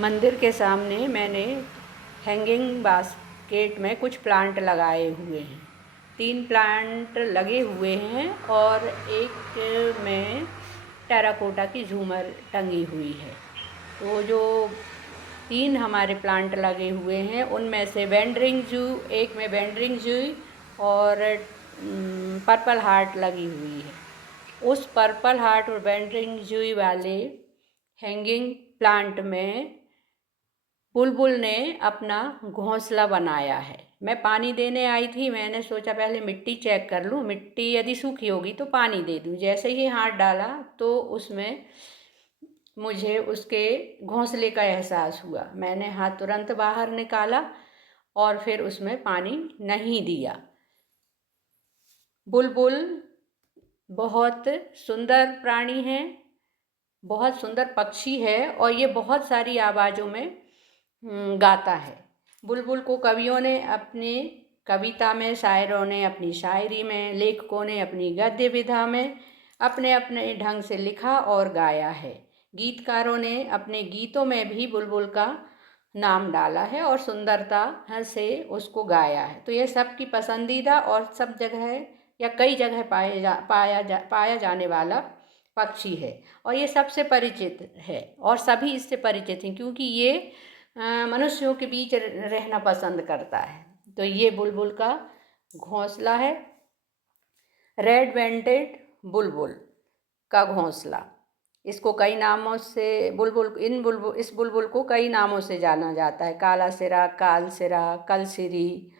मंदिर के सामने मैंने हैंगिंग बास्केट में कुछ प्लांट लगाए हुए हैं। 3 प्लांट लगे हुए हैं और एक में टेराकोटा की झूमर टंगी हुई है। तो जो 3 हमारे प्लांट लगे हुए हैं उनमें से एक में वेंडरिंग जूई और पर्पल हार्ट लगी हुई है। उस पर्पल हार्ट और वेंडरिंग जूई वाले हैंगिंग प्लांट में बुलबुल ने अपना घोंसला बनाया है। मैं पानी देने आई थी, मैंने सोचा पहले मिट्टी चेक कर लूँ, मिट्टी यदि सूखी होगी तो पानी दे दूँ। जैसे ही हाथ डाला तो उसमें मुझे उसके घोंसले का एहसास हुआ। मैंने हाथ तुरंत बाहर निकाला और फिर उसमें पानी नहीं दिया। बुलबुल बहुत सुंदर प्राणी है, बहुत सुंदर पक्षी है और ये बहुत सारी आवाज़ों में गाता है। बुलबुल को कवियों ने अपनी कविता में, शायरों ने अपनी शायरी में, लेखकों ने अपनी गद्य विधा में अपने अपने ढंग से लिखा और गाया है। गीतकारों ने अपने गीतों में भी बुलबुल का नाम डाला है और सुंदरता से उसको गाया है। तो यह सबकी पसंदीदा और सब जगह या कई जगह पाया जाने वाला पक्षी है और ये सबसे परिचित है और सभी इससे परिचित हैं क्योंकि ये मनुष्यों के बीच रहना पसंद करता है। तो ये बुलबुल का घोंसला है, रेड वेंटेड बुलबुल का घोंसला। इसको कई नामों से इस बुलबुल को कई नामों से जाना जाता है। काला सिरा, काल सिरा, कलसिरी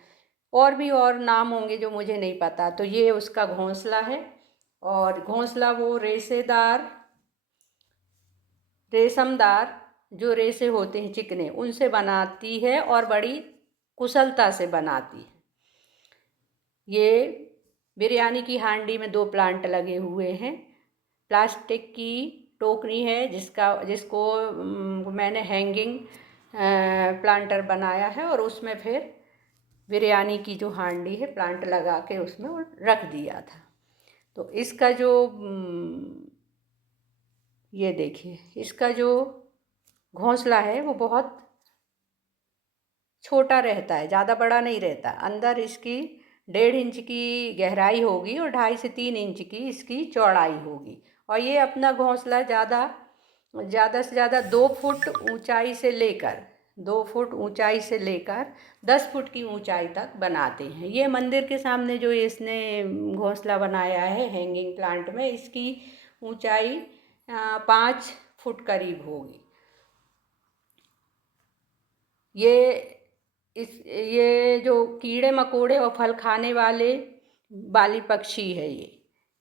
और नाम होंगे जो मुझे नहीं पता। तो ये उसका घोंसला है और घोंसला वो रेशमदार जो रेशे होते हैं चिकने, उनसे बनाती है और बड़ी कुशलता से बनाती है। ये बिरयानी की हांडी में 2 प्लांट लगे हुए हैं। प्लास्टिक की टोकरी है जिसको मैंने हैंगिंग प्लांटर बनाया है और उसमें फिर बिरयानी की जो हांडी है प्लांट लगा के उसमें रख दिया था। तो इसका जो ये देखिए, इसका जो घोंसला है वो बहुत छोटा रहता है, ज़्यादा बड़ा नहीं रहता। अंदर इसकी 1.5 इंच की गहराई होगी और 2.5 से 3 इंच की इसकी चौड़ाई होगी और ये अपना घोंसला ज़्यादा से ज़्यादा 2 फुट ऊंचाई से लेकर 10 फुट की ऊंचाई तक बनाते हैं। ये मंदिर के सामने जो इसने घोंसला बनाया है हैंगिंग प्लांट में, इसकी ऊंचाई 5 फुट करीब होगी। ये जो कीड़े मकोड़े और फल खाने वाली पक्षी है।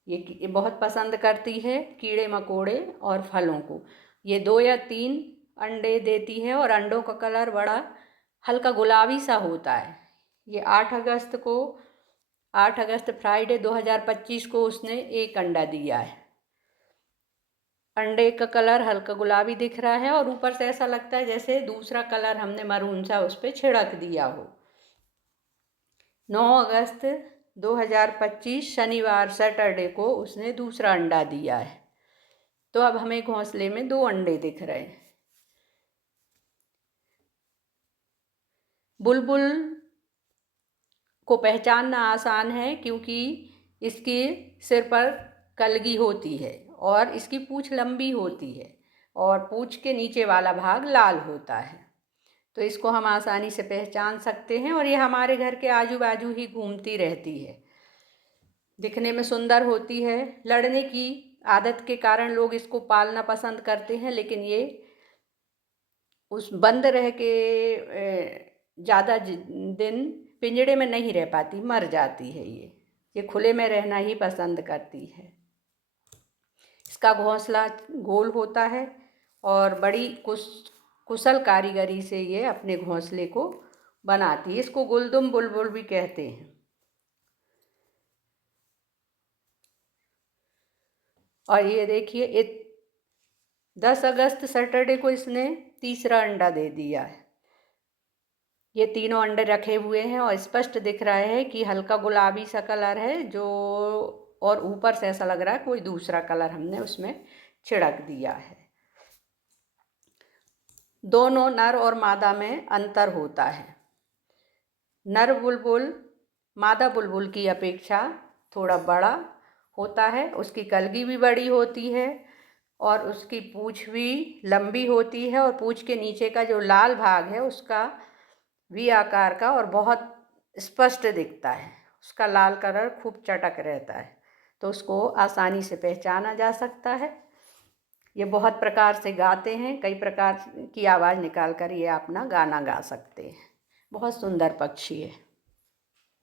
ये बहुत पसंद करती है कीड़े मकोड़े और फलों को। ये 2 या 3 अंडे देती है और अंडों का कलर बड़ा हल्का गुलाबी सा होता है। ये 8 अगस्त फ्राइडे 2025 को उसने 1 अंडा दिया है। अंडे का कलर हल्का गुलाबी दिख रहा है और ऊपर से ऐसा लगता है जैसे दूसरा कलर हमने मरून सा उस पर छिड़क दिया हो। 9 अगस्त 2025 शनिवार सैटरडे को उसने दूसरा अंडा दिया है। तो अब हमें घोंसले में 2 अंडे दिख रहे हैं। बुलबुल को पहचानना आसान है क्योंकि इसके सिर पर कलगी होती है और इसकी पूँछ लंबी होती है और पूँछ के नीचे वाला भाग लाल होता है। तो इसको हम आसानी से पहचान सकते हैं और ये हमारे घर के आजू बाजू ही घूमती रहती है। दिखने में सुंदर होती है। लड़ने की आदत के कारण लोग इसको पालना पसंद करते हैं, लेकिन ये उस बंद रह के ज़्यादा दिन पिंजड़े में नहीं रह पाती, मर जाती है। ये खुले में रहना ही पसंद करती है। इसका घोंसला गोल होता है और बड़ी कुशल कारीगरी से ये अपने घोंसले को बनाती है। इसको गुलदुम बुलबुल भी कहते हैं। और ये देखिए 10 अगस्त सैटरडे को इसने तीसरा अंडा दे दिया है। ये तीनों अंडे रखे हुए हैं और स्पष्ट दिख रहा है कि हल्का गुलाबी सा कलर है और ऊपर से ऐसा लग रहा है कोई दूसरा कलर हमने उसमें छिड़क दिया है। दोनों नर और मादा में अंतर होता है। नर बुलबुल मादा बुलबुल की अपेक्षा थोड़ा बड़ा होता है, उसकी कलगी भी बड़ी होती है और उसकी पूँछ भी लंबी होती है और पूँछ के नीचे का जो लाल भाग है उसका वी आकार का और बहुत स्पष्ट दिखता है। उसका लाल कलर खूब चटक रहता है, तो उसको आसानी से पहचाना जा सकता है। ये बहुत प्रकार से गाते हैं, कई प्रकार की आवाज़ निकाल कर ये अपना गाना गा सकते हैं। बहुत सुंदर पक्षी है।